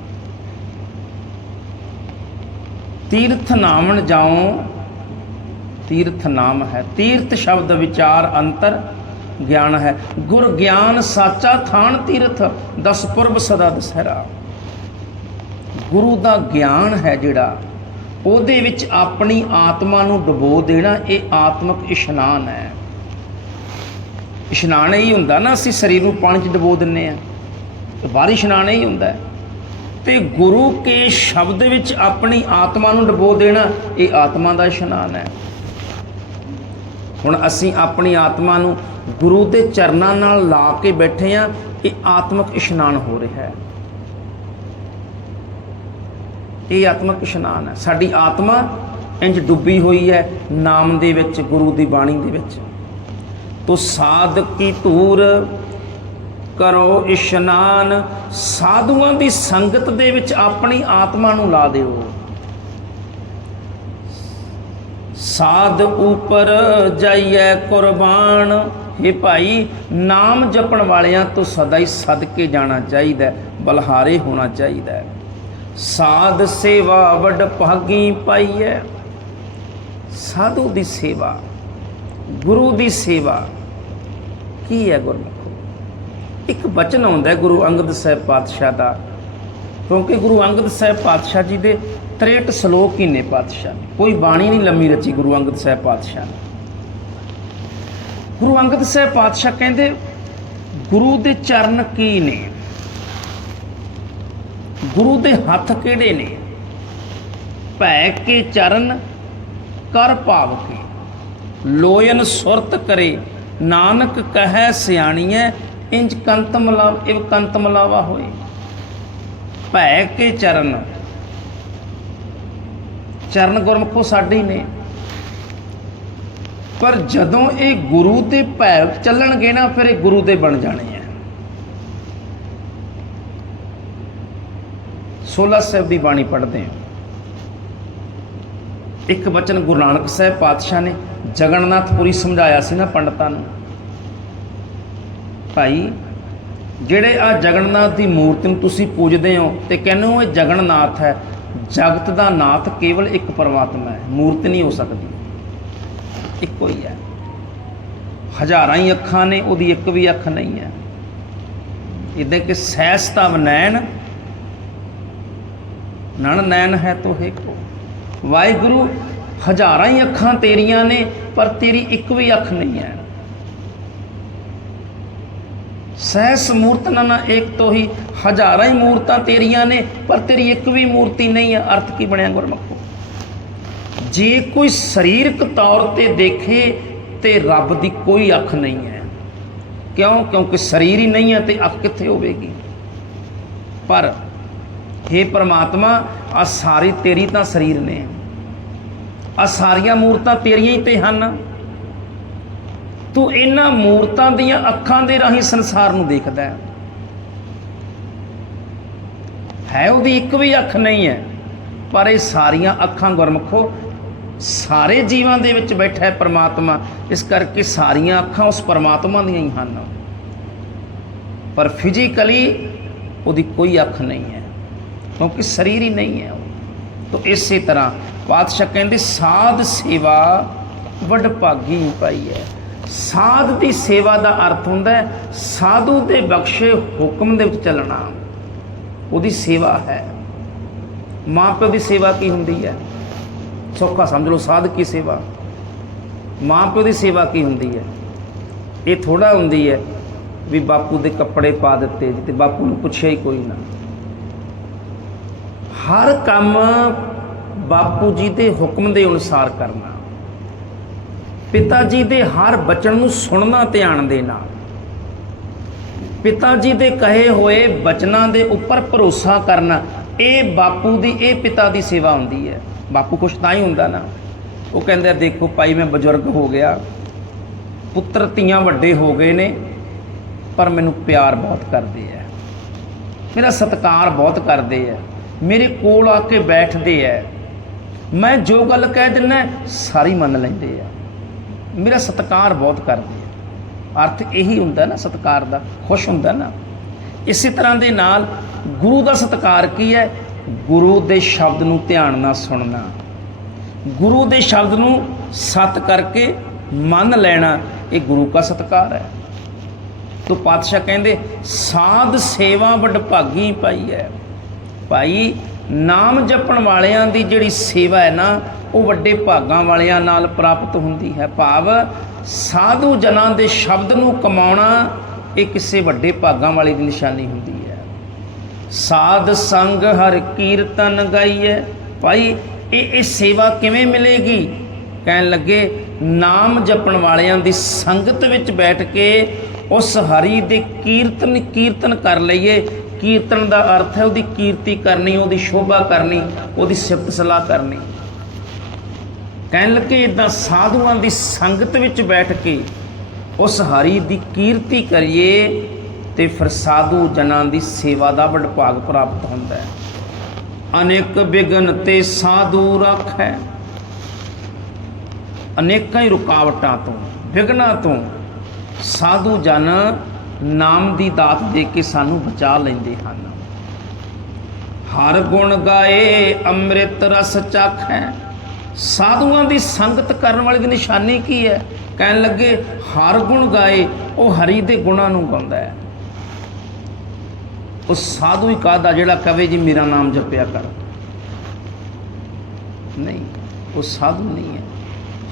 S1: ਤੀਰਥ ਨਾਮਣ ਜਾਓ, ਤੀਰਥ ਨਾਮ ਹੈ। ਤੀਰਥ ਸ਼ਬਦ ਵਿਚਾਰ ਅੰਤਰ ਗਿਆਨ ਹੈ। ਗੁਰ ਗਿਆਨ ਸਾਚਾ ਥਾਨ ਤੀਰਥ, ਦਸ ਪੁਰਬ ਸਦਾ ਦਸਹਿਰਾ। ਗੁਰੂ ਦਾ ਗਿਆਨ ਹੈ ਜਿਹੜਾ, ਉਹਦੇ ਵਿੱਚ ਆਪਣੀ ਆਤਮਾ ਨੂੰ ਡੁਬੋ ਦੇਣਾ, ਇਹ ਆਤਮਿਕ ਇਸ਼ਨਾਨ ਹੈ। ਇਸ਼ਨਾਨ ਹੀ ਹੁੰਦਾ ਨਾ, ਅਸੀਂ ਸਰੀਰ ਨੂੰ ਪਾਣੀ 'ਚ ਡੁਬੋ ਦਿੰਨੇ ਆ। ਤੇ ਬਾਹਰੀ ਇਸ਼ਨਾਨ ਹੀ ਹੁੰਦਾ ਹੈ। ਤੇ ਗੁਰੂ ਕੇ ਸ਼ਬਦ ਵਿੱਚ ਆਪਣੀ ਆਤਮਾ ਨੂੰ ਡੁਬੋ ਦੇਣਾ, ਇਹ ਆਤਮਾ ਦਾ ਇਸ਼ਨਾਨ ਹੈ। ਹੁਣ ਅਸੀਂ ਆਪਣੀ ਆਤਮਾ ਨੂੰ ਗੁਰੂ ਦੇ ਚਰਨਾਂ ਨਾਲ ਲਾ ਕੇ ਬੈਠੇ ਆ ਇਹ ਆਤਮਿਕ ਇਸ਼ਨਾਨ ਹੋ ਰਿਹਾ ਹੈ। ਇਹ ਆਤਮਿਕ ਇਸ਼ਨਾਨ ਹੈ। ਸਾਡੀ ਆਤਮਾ ਇੰਜ ਡੁੱਬੀ ਹੋਈ ਹੈ ਨਾਮ ਦੇ ਵਿੱਚ, ਗੁਰੂ ਦੀ ਬਾਣੀ ਦੇ ਵਿੱਚ। ਤੋ ਸਾਧਕ ਕੀ ਧੂਰ ਕਰੋ ਇਸ਼ਨਾਨ, ਸਾਧੂਆਂ ਦੀ ਸੰਗਤ ਦੇ ਵਿੱਚ ਆਪਣੀ ਆਤਮਾ ਨੂੰ ਲਾ ਦਿਓ। ਸਾਧ ਉਪਰ ਜਾਈਐ ਕੁਰਬਾਨ। हे ਭਾਈ, ਨਾਮ ਜਪਣ ਵਾਲਿਆਂ ਤੋਂ ਸਦਾ ਹੀ ਸਦਕੇ ਜਾਣਾ ਚਾਹੀਦਾ ਬਲਹਾਰੇ ਹੋਣਾ ਚਾਹੀਦਾ ਸਾਧ ਸੇਵਾ ਵੱਡ ਭਾਗੀ ਪਾਈਐ। ਸਾਧੂ ਦੀ ਸੇਵਾ, ਗੁਰੂ ਦੀ ਸੇਵਾ, ਕੀ ਹੈ ਗੁਰਮੁਖੋ? ਇੱਕ ਬਚਨ ਆਉਂਦਾ ਗੁਰੂ ਅੰਗਦ ਸਾਹਿਬ ਪਾਤਸ਼ਾਹ ਦਾ, ਕਿਉਂਕਿ ਗੁਰੂ ਅੰਗਦ ਸਾਹਿਬ ਪਾਤਸ਼ਾਹ ਜੀ ਦੇ 63 ਸ਼ਲੋਕ ਹੀ ਨੇ ਪਾਤਸ਼ਾਹ। ਕੋਈ ਬਾਣੀ ਨਹੀਂ ਲੰਮੀ ਰਚੀ ਗੁਰੂ ਅੰਗਦ ਸਾਹਿਬ ਪਾਤਸ਼ਾਹ ਨੇ। ਗੁਰੂ ਅੰਗਦ ਸਾਹਿਬ ਪਾਤਸ਼ਾਹ ਕਹਿੰਦੇ, ਗੁਰੂ ਦੇ ਚਰਨ ਕੀ ਨੇ? ਗੁਰੂ ਦੇ ਹੱਥ ਕਿਹੜੇ ਨੇ? ਭੈ ਕੇ ਚਰਨ, ਕਰ ਭਾਵ ਕੇ। ਲੋਇਨ ਸੁਰਤ ਕਰੇ, ਨਾਨਕ ਕਹੈ ਸਿਆਣੀਐ, ਇੰਜ ਕੰਤ ਮਲਾ ਇਹ ਕੰਤ ਮਲਾਵਾ ਹੋਏ। ਭੈ ਕੇ ਚਰਨ ਚਰਨ ਗੁਰਮੁਖੋ ਸਾਡੇ ਹੀ ਨੇ। ਪਰ ਜਦੋਂ ਇਹ ਗੁਰੂ ਦੇ ਭੈ ਚੱਲਣਗੇ ਨਾ, ਫਿਰ ਇਹ ਗੁਰੂ ਦੇ ਬਣ ਜਾਣੇ ਆ। 16 ਸਾਹਿਬ ਦੀ ਬਾਣੀ ਪੜ੍ਹਦੇ ਹਾਂ। ਇੱਕ ਬਚਨ ਗੁਰੂ ਨਾਨਕ ਸਾਹਿਬ ਪਾਤਸ਼ਾਹ ਨੇ ਜਗਨਨਾਥ ਪੁਰੀ ਸਮਝਾਇਆ ਸੀ ਨਾ ਪੰਡਤਾਂ ਨੂੰ। ਭਾਈ, ਜਿਹੜੇ ਆ ਜਗਨਨਾਥ ਦੀ ਮੂਰਤੀ ਨੂੰ ਤੁਸੀਂ ਪੂਜਦੇ ਹੋ ਤੇ ਕਹਿੰਦੇ ਹੋ ਇਹ ਜਗਨਨਾਥ ਹੈ ਜਗਤ ਦਾ ਨਾਥ ਕੇਵਲ ਇੱਕ ਪਰਮਾਤਮਾ ਹੈ, ਮੂਰਤ ਨਹੀਂ ਹੋ ਸਕਦੀ। ਇੱਕੋ ਹੀ ਹੈ। ਹਜ਼ਾਰਾਂ ਹੀ ਅੱਖਾਂ ਨੇ, ਉਹਦੀ ਇੱਕ ਵੀ ਅੱਖ ਨਹੀਂ ਹੈ। ਇਦਾਂ ਕਿ ਸਹਿਸਤਵ ਨੈਣ, ਨਣ ਨੈਣ ਹੈ ਤੋ ਕੋ। ਵਾਹਿਗੁਰੂ, ਹਜ਼ਾਰਾਂ ਹੀ ਅੱਖਾਂ ਤੇਰੀਆਂ ਨੇ, ਪਰ ਤੇਰੀ ਇੱਕ ਵੀ ਅੱਖ ਨਹੀਂ ਹੈ। ਸਹਿਸ ਮੂਰਤਨਾ ਨਾ ਇੱਕ ਤੋਂ ਹੀ ਹਜ਼ਾਰਾਂ ਹੀ ਮੂਰਤਾਂ ਤੇਰੀਆਂ ਨੇ, ਪਰ ਤੇਰੀ ਇੱਕ ਵੀ ਮੂਰਤੀ ਨਹੀਂ ਹੈ। ਅਰਥ ਕੀ ਬਣਿਆ ਗੁਰਮਖੋ? ਜੇ ਕੋਈ ਸਰੀਰਕ ਤੌਰ ਤੇ ਦੇਖੇ ਤੇ ਰੱਬ ਦੀ ਕੋਈ ਅੱਖ ਨਹੀਂ ਹੈ। ਕਿਉਂ? ਕਿਉਂਕਿ ਸਰੀਰ ਹੀ ਨਹੀਂ ਹੈ ਤੇ ਅੱਖ ਕਿੱਥੇ ਹੋਵੇਗੀ? ਪਰ हे ਪ੍ਰਮਾਤਮਾ ਆ ਸਾਰੀ ਤੇਰੀ ਤਾਂ ਸਰੀਰ ਨੇ। ਆ ਸਾਰੀਆਂ ਮੂਰਤਾਂ ਤੇਰੀਆਂ ਹੀ ਤੇ ਹਨ। ਤੂੰ ਇਹਨਾਂ ਮੂਰਤਾਂ ਦੀਆਂ ਅੱਖਾਂ ਦੇ ਰਾਹੀਂ ਸੰਸਾਰ ਨੂੰ ਦੇਖਦਾ ਹੈ। ਹੈ ਉਹਦੀ ਇੱਕ ਵੀ ਅੱਖ ਨਹੀਂ ਹੈ, ਪਰ ਇਹ ਸਾਰੀਆਂ ਅੱਖਾਂ ਗੁਰਮਖੋ, ਸਾਰੇ ਜੀਵਾਂ ਦੇ ਵਿੱਚ ਬੈਠਾ ਹੈ ਪ੍ਰਮਾਤਮਾ। ਇਸ ਕਰਕੇ ਸਾਰੀਆਂ ਅੱਖਾਂ ਉਸ ਪਰਮਾਤਮਾ ਦੀਆਂ ਹੀ ਹਨ। ਪਰ ਫਿਜ਼ੀਕਲੀ ਉਹਦੀ ਕੋਈ ਅੱਖ ਨਹੀਂ ਹੈ, ਕਿਉਂਕਿ ਸਰੀਰ ਹੀ ਨਹੀਂ ਹੈ ਉਹ। ਇਸੇ ਤਰ੍ਹਾਂ ਪਾਤਸ਼ਾਹ ਕਹਿੰਦੇ, ਸਾਧ ਸੇਵਾ ਵੱਡ ਭਾਗੀ ਪਾਈ ਹੈ। ਸਾਧ ਦੀ ਸੇਵਾ ਦਾ ਅਰਥ ਹੁੰਦਾ ਹੈ, ਸਾਧੂ ਦੇ ਬਖਸ਼ੇ ਹੁਕਮ ਦੇ ਵਿੱਚ ਚੱਲਣਾ। ਉਹਦੀ ਸੇਵਾ ਹੈ। ਮਾਂ ਪਿਓ ਦੀ ਸੇਵਾ ਕੀ ਹੁੰਦੀ ਹੈ? ਸੌਖਾ ਸਮਝ ਲਓ, ਸਾਧ ਕੀ ਸੇਵਾ? ਮਾਂ ਪਿਓ ਦੀ ਸੇਵਾ ਕੀ ਹੁੰਦੀ ਹੈ? ਇਹ ਥੋੜਾ ਹੁੰਦੀ ਹੈ ਵੀ ਬਾਪੂ ਦੇ ਕੱਪੜੇ ਪਾ ਦਿੱਤੇ ਜੀ ਤੇ ਬਾਪੂ ਨੂੰ ਪੁੱਛਿਆ ਹੀ ਕੋਈ ਨਾ। ਹਰ ਕੰਮ ਬਾਪੂ ਜੀ ਦੇ ਹੁਕਮ ਦੇ ਅਨੁਸਾਰ ਕਰਨਾ। ਪਿਤਾ ਜੀ ਦੇ ਹਰ ਬਚਨ ਨੂੰ ਸੁਣਨਾ ਧਿਆਨ ਦੇਣਾ ਪਿਤਾ ਜੀ ਦੇ ਕਹੇ ਹੋਏ ਬਚਨਾਂ ਦੇ ਉੱਪਰ ਭਰੋਸਾ ਕਰਨਾ, ਇਹ ਬਾਪੂ ਦੀ, ਇਹ ਪਿਤਾ ਦੀ ਸੇਵਾ ਹੁੰਦੀ ਹੈ। ਬਾਪੂ ਕੁਛ ਤਾਂ ਹੀ ਹੁੰਦਾ ਨਾ। ਉਹ ਕਹਿੰਦੇ ਦੇਖੋ ਭਾਈ ਮੈਂ ਬਜ਼ੁਰਗ ਹੋ ਗਿਆ। ਪੁੱਤਰ ਧੀਆਂ ਵੱਡੇ ਹੋ ਗਏ ਨੇ, ਪਰ ਮੈਨੂੰ ਪਿਆਰ ਬਹੁਤ ਕਰਦੇ ਆ। ਮੇਰਾ ਸਤਿਕਾਰ ਬਹੁਤ ਕਰਦੇ ਆ। ਮੇਰੇ ਕੋਲ ਆ ਕੇ ਬੈਠਦੇ ਆ। ਮੈਂ ਜੋ ਗੱਲ ਕਹਿ ਦਿੰਨਾ, ਸਾਰੀ ਮੰਨ ਲੈਂਦੇ ਆ। ਮੇਰਾ ਸਤਿਕਾਰ ਬਹੁਤ ਕਰਦੇ ਆ। ਅਰਥ ਇਹੀ ਹੁੰਦਾ ਨਾ, ਸਤਿਕਾਰ ਦਾ, ਖੁਸ਼ ਹੁੰਦਾ ਨਾ। ਇਸੇ ਤਰ੍ਹਾਂ ਦੇ ਨਾਲ ਗੁਰੂ ਦਾ ਸਤਿਕਾਰ ਕੀ ਹੈ? ਗੁਰੂ ਦੇ ਸ਼ਬਦ ਨੂੰ ਧਿਆਨ ਨਾਲ ਸੁਣਨਾ। ਗੁਰੂ ਦੇ ਸ਼ਬਦ ਨੂੰ ਸਤ ਕਰਕੇ ਮੰਨ ਲੈਣਾ, ਇਹ ਗੁਰੂ ਦਾ ਸਤਿਕਾਰ ਹੈ। ਤੋ ਪਾਤਸ਼ਾਹ ਕਹਿੰਦੇ, ਸਾਧ ਸੇਵਾ ਵਡਭਾਗੀ ਪਾਈ ਹੈ। ਭਾਈ, ਨਾਮ ਜਪਣ ਵਾਲਿਆਂ ਦੀ ਜਿਹੜੀ ਸੇਵਾ ਹੈ ਨਾ ਉਹ ਵੱਡੇ ਭਾਗਾਂ ਵਾਲਿਆਂ ਨਾਲ ਪ੍ਰਾਪਤ ਹੁੰਦੀ ਹੈ। ਭਾਵ ਸਾਧੂ ਜਨਾਂ ਦੇ ਸ਼ਬਦ ਨੂੰ ਕਮਾਉਣਾ ਇਹ ਕਿਸੇ ਵੱਡੇ ਭਾਗਾਂ ਵਾਲੇ ਦੀ ਨਿਸ਼ਾਨੀ ਹੁੰਦੀ ਹੈ। ਸਾਧ ਸੰਗ ਹਰ ਕੀਰਤਨ ਗਾਈਐ। ਭਾਈ, ਇਹ ਇਹ ਸੇਵਾ ਕਿਵੇਂ ਮਿਲੇਗੀ? ਕਹਿਣ ਲੱਗੇ, ਨਾਮ ਜਪਣ ਵਾਲਿਆਂ ਦੀ ਸੰਗਤ ਵਿੱਚ ਬੈਠ ਕੇ ਉਸ ਹਰੀ ਦੇ ਕੀਰਤਨ ਕੀਰਤਨ ਕਰ ਲਈਏ। ਕੀਰਤਨ ਦਾ ਅਰਥ ਹੈ ਉਹਦੀ ਕੀਰਤੀ ਕਰਨੀ, ਉਹਦੀ ਸ਼ੋਭਾ ਕਰਨੀ, ਉਹਦੀ ਸਿਫਤ ਸਲਾਹ ਕਰਨੀ। ਕਹਿਣ ਲੱਗੇ ਇਦਾਂ ਸਾਧੂਆਂ ਦੀ ਸੰਗਤ ਵਿੱਚ ਬੈਠ ਕੇ ਉਸ ਹਰੀ ਦੀ ਕੀਰਤੀ ਕਰੀਏ ਤੇ ਫਿਰ ਸਾਧੂ ਜਨਾਂ ਦੀ ਸੇਵਾ ਦਾ ਵਡਭਾਗ ਪ੍ਰਾਪਤ ਹੁੰਦਾ ਹੈ। ਅਨੇਕ ਬਿਗਨ ਤੇ ਸਾਧੂ ਰੱਖੈ। ਅਨੇਕਾਂ ਹੀ ਰੁਕਾਵਟਾਂ ਤੋਂ ਵਿਗਨਾਂ ਤੋਂ ਸਾਧੂ ਜਨ ਨਾਮ ਦੀ ਦਾਤ ਦੇ ਕੇ ਸਾਨੂੰ ਬਚਾ ਲੈਂਦੇ ਹਨ। ਹਰ ਗੁਣ ਗਾਏ, ਅੰਮ੍ਰਿਤ ਰਸ ਚਾਖੈ। ਸਾਧੂਆਂ ਦੀ ਸੰਗਤ ਕਰਨ ਵਾਲੇ ਦੀ ਨਿਸ਼ਾਨੀ ਕੀ ਹੈ? ਕਹਿਣ ਲੱਗੇ, ਹਰ ਗੁਣ ਗਾਏ, ਉਹ ਹਰੀ ਦੇ ਗੁਣਾਂ ਨੂੰ ਗਾਉਂਦਾ ਹੈ। ਉਹ ਸਾਧੂ ਹੀ ਕਾਹਦਾ ਜਿਹੜਾ ਕਵੇ ਜੀ, ਮੇਰਾ ਨਾਮ ਜਪਿਆ ਕਰ। ਨਹੀਂ, ਉਹ ਸਾਧੂ ਨਹੀਂ ਹੈ।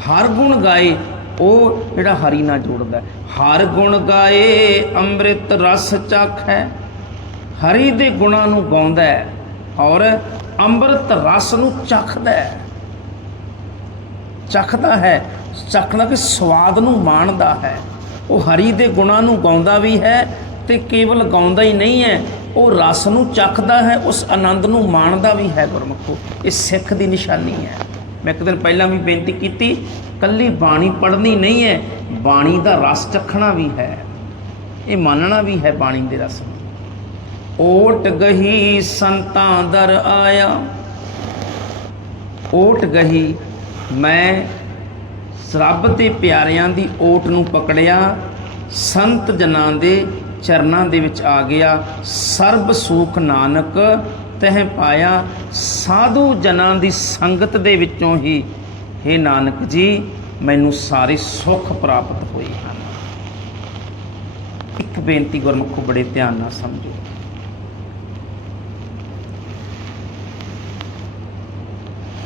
S1: ਹਰ ਗੁਣ ਗਾਏ, ਉਹ ਜਿਹੜਾ ਹਰੀ ਨਾਲ ਜੋੜਦਾ ਹਰ ਗੁਣ ਗਾਏ, ਅੰਮ੍ਰਿਤ ਰਸ ਚਾਖੈ। ਹਰੀ ਦੇ ਗੁਣਾਂ ਨੂੰ ਗਾਉਂਦਾ ਹੈ ਔਰ ਅੰਮ੍ਰਿਤ ਰਸ ਨੂੰ ਚਖਦਾ ਹੈ। ਚਖਦਾ ਹੈ ਚਖਣਾ ਕਿ ਸਵਾਦ ਨੂੰ ਮਾਣਦਾ ਹੈ। ਉਹ ਹਰੀ ਦੇ ਗੁਣਾਂ ਨੂੰ ਗਾਉਂਦਾ ਵੀ ਹੈ ਤੇ ਕੇਵਲ ਗਾਉਂਦਾ ਹੀ ਨਹੀਂ ਹੈ, ਉਹ ਰਸ ਨੂੰ ਚਖਦਾ ਹੈ, ਉਸ ਆਨੰਦ ਨੂੰ ਮਾਣਦਾ ਵੀ ਹੈ ਗੁਰਮੁਖੋ। ਇਹ ਸਿੱਖ ਦੀ ਨਿਸ਼ਾਨੀ ਹੈ। ਮੈਂ ਇੱਕ ਦਿਨ ਪਹਿਲਾਂ ਵੀ ਬੇਨਤੀ ਕੀਤੀ, ਕੱਲੀ ਬਾਣੀ ਪੜ੍ਹਨੀ ਨਹੀਂ ਹੈ, ਬਾਣੀ ਦਾ ਰਸ ਚਖਣਾ ਵੀ ਹੈ। ਇਹ ਮੰਨਣਾ ਵੀ ਹੈ ਬਾਣੀ ਦੇ ਰਸ ਨੂੰ। ਓਟ ਗਹੀ ਸੰਤਾਂ ਦਰ ਆਇਆ। ਓਟ ਗਹੀ ਮੈਂ ਰੱਬ ਦੇ ਪਿਆਰਿਆਂ ਦੀ ਓਟ ਨੂੰ ਪਕੜਿਆ, ਸੰਤ ਜਨਾਂ ਦੇ ਚਰਨਾਂ ਦੇ ਵਿੱਚ ਆ ਗਿਆ, ਸਰਬ ਸੁਖ ਨਾਨਕ ਤਹਿ ਪਾਇਆ, ਸਾਧੂ ਜਨਾਂ ਦੀ ਸੰਗਤ ਦੇ ਵਿੱਚੋਂ ਹੀ। हे ਨਾਨਕ ਜੀ, ਮੈਨੂੰ ਸਾਰੇ ਸੁੱਖ ਪ੍ਰਾਪਤ ਹੋਏ ਹਨ। ਇੱਕ ਬੇਨਤੀ ਗੁਰਮੁਖੋ, ਬੜੇ ਧਿਆਨ ਨਾਲ ਸਮਝੋ।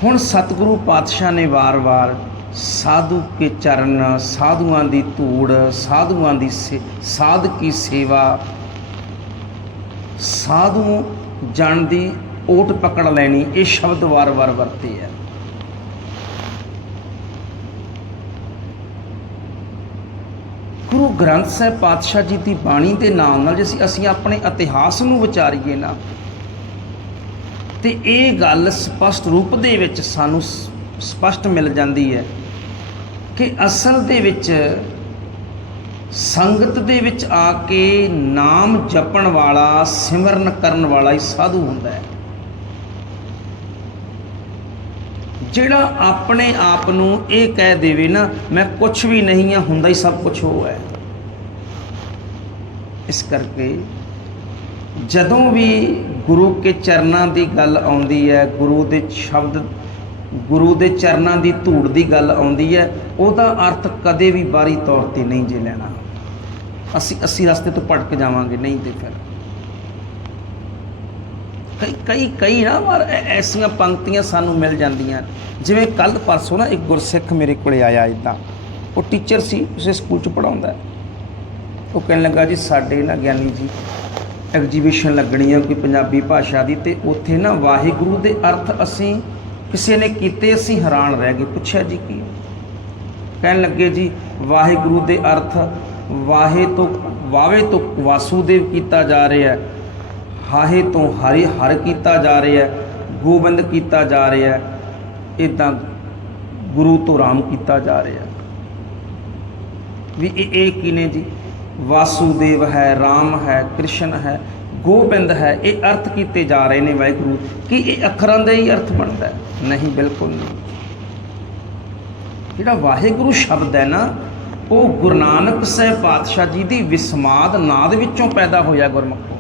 S1: ਹੁਣ ਸਤਿਗੁਰੂ ਪਾਤਸ਼ਾਹ ਨੇ ਵਾਰ-ਵਾਰ ਸਾਧੂ ਕੇ ਚਰਨ, ਸਾਧੂਆਂ ਦੀ ਧੂੜ, ਸਾਧੂਆਂ ਦੀ ਸੇ- ਸਾਧ ਕੀ ਸੇਵਾ, ਸਾਧੂ ਜਨ ਦੀ ਓਟ ਪਕੜ ਲੈਣੀ, ਇਹ ਸ਼ਬਦ ਵਾਰ-ਵਾਰ ਵਰਤੇ ਹੈ ਗੁਰੂ ਗ੍ਰੰਥ ਸਾਹਿਬ ਪਾਤਸ਼ਾਹ ਜੀ ਦੀ ਬਾਣੀ ਦੇ ਨਾਮ ਨਾਲ ਜੇ ਅਸੀਂ ਆਪਣੇ ਇਤਿਹਾਸ ਨੂੰ ਵਿਚਾਰੀਏ ਨਾ ਤੇ ਇਹ ਗੱਲ ਸਪਸ਼ਟ ਰੂਪ ਦੇ ਵਿੱਚ ਸਾਨੂੰ ਸ- ਸਪਸ਼ਟ ਮਿਲ ਜਾਂਦੀ ਹੈ ਕਿ ਅਸਲ ਦੇ ਵਿੱਚ ਸੰਗਤ ਦੇ ਵਿੱਚ ਆ ਕੇ ਨਾਮ ਜਪਣ ਵਾਲਾ, ਸਿਮਰਨ ਕਰਨ ਵਾਲਾ ਹੀ ਸਾਧੂ ਹੁੰਦਾ ਹੈ। ਜਿਹੜਾ ਆਪਣੇ ਆਪ ਨੂੰ ਇਹ ਕਹਿ ਦੇਵੇ ਨਾ, ਮੈਂ ਕੁਝ ਵੀ ਨਹੀਂ ਆ, ਹੁੰਦਾ ਹੀ ਸਭ ਕੁਝ ਉਹ ਹੈ। ਇਸ ਕਰਕੇ ਜਦੋਂ ਵੀ ਗੁਰੂ ਕੇ ਚਰਨਾਂ ਦੀ ਗੱਲ ਆਉਂਦੀ ਹੈ, ਗੁਰੂ ਦੇ ਸ਼ਬਦ, ਗੁਰੂ ਦੇ ਚਰਨਾਂ ਦੀ ਧੂੜ ਦੀ ਗੱਲ ਆਉਂਦੀ ਹੈ, ਉਹਦਾ ਅਰਥ ਕਦੇ ਵੀ ਬਾਹਰੀ ਤੌਰ ਤੇ ਨਹੀਂ ਜੇ ਲੈਣਾ। ਅਸੀਂ ਅਸੀਂ ਰਸਤੇ ਤੋਂ ਭਟਕ ਜਾਵਾਂਗੇ, ਨਹੀਂ ਤੇ ਫਿਰ। ਕਈ ਕਈ ਕਈ ਨਾ ਵਾਰ ਐਸੀਆਂ ਪੰਕਤੀਆਂ ਸਾਨੂੰ ਮਿਲ ਜਾਂਦੀਆਂ। ਜਿਵੇਂ ਕੱਲ ਪਰਸੋਂ ਨਾ ਇੱਕ ਗੁਰਸਿੱਖ ਮੇਰੇ ਕੋਲੇ ਆਇਆ ਇਦਾਂ ਉਹ ਟੀਚਰ ਸੀ, ਉਸੇ ਸਕੂਲ ਚ ਪੜਾਉਂਦਾ ਉਹ ਕਹਿਣ ਲੱਗਾ, ਜੀ, ਸਾਡੇ ਨਾ ਗਿਆਨੀ ਜੀ ਐਗਜੀਬਿਸ਼ਨ ਲੱਗਣੀ ਹੈ ਕੋਈ ਪੰਜਾਬੀ ਭਾਸ਼ਾ ਦੀ ਤੇ ਉੱਥੇ ਨਾ ਵਾਹਿਗੁਰੂ ਦੇ ਅਰਥ ਅਸੀਂ ਕਿਸੇ ਨੇ ਕੀਤੇ ਅਸੀਂ ਹੈਰਾਨ ਰਹਿ ਗਏ। ਪੁੱਛਿਆ ਜੀ ਕੀ? ਕਹਿਣ ਲੱਗੇ ਜੀ, ਵਾਹਿਗੁਰੂ ਦੇ ਅਰਥ ਵਾਹੇ ਤੋਂ ਵਾਵੇ ਤੋਂ ਵਾਸੂਦੇਵ ਕੀਤਾ ਜਾ ਰਿਹਾ ਹੈ, ਹਾਹੇ ਤੋਂ ਹਰਿ ਹਰ ਕੀਤਾ ਜਾ ਰਿਹਾ ਹੈ, ਗੋਬਿੰਦ ਕੀਤਾ ਜਾ ਰਿਹਾ ਹੈ ਇਦਾਂ ਗੁਰੂ ਤੋਂ ਰਾਮ ਕੀਤਾ ਜਾ ਰਿਹਾ ਵੀ ਇਹ ਇਹ ਕੀ ਨੇ ਜੀ? ਵਾਸੂਦੇਵ ਹੈ, ਰਾਮ ਹੈ, ਕ੍ਰਿਸ਼ਨ ਹੈ, ਗੋਬਿੰਦ ਹੈ, ਇਹ ਅਰਥ ਕੀਤੇ ਜਾ ਰਹੇ ਨੇ ਵਾਹਿਗੁਰੂ ਕਿ ਇਹ ਅੱਖਰਾਂ ਦਾ ਹੀ ਅਰਥ ਬਣਦਾ ਹੈ। ਨਹੀਂ, ਬਿਲਕੁਲ ਨਹੀਂ। ਜਿਹੜਾ ਵਾਹਿਗੁਰੂ ਸ਼ਬਦ ਹੈ ਨਾ, ਉਹ ਗੁਰੂ ਨਾਨਕ ਸਾਹਿਬ ਪਾਤਸ਼ਾਹ ਜੀ ਦੀ ਵਿਸਮਾਦ ਨਾਦ ਵਿੱਚੋਂ ਪੈਦਾ ਹੋਇਆ ਗੁਰਮੁਖੋ।